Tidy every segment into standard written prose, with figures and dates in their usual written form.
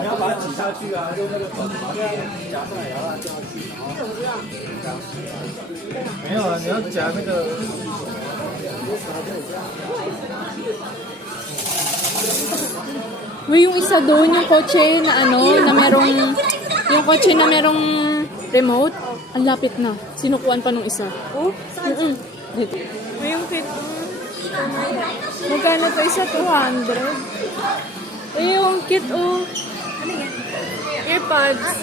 你要把它挤下去啊，用那个粉把它夹上来，然后让它掉下去。没有啊，你要夹那个。Uy, yung isa doon, yung kotse na ano, na merong, yung kotse na merong remote, ang lapit na. Sinukuan pa nung isa. Oh, saan? Dito. May yung kit. Magkano pa isa? 200. Eh, yung kit, oh. Earpods.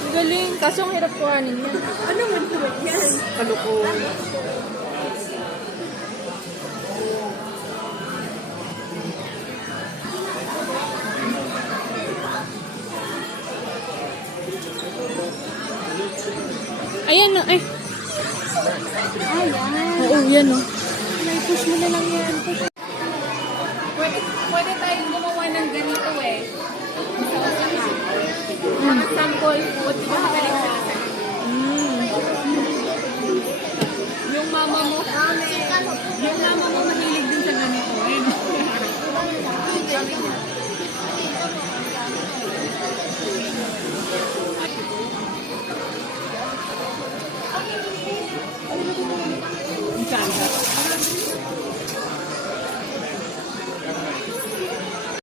Ang galing. Kaso ang hirap kuhanin yan. Ano man naman yan? Kalukuhan. Ayan, oh. Ay. Oo, yan, oh. Push mo na lang yan. Pwede tayong gumawa ng ganito eh. Mga sample food. Yung mama mo, mahilig din sa ganito eh.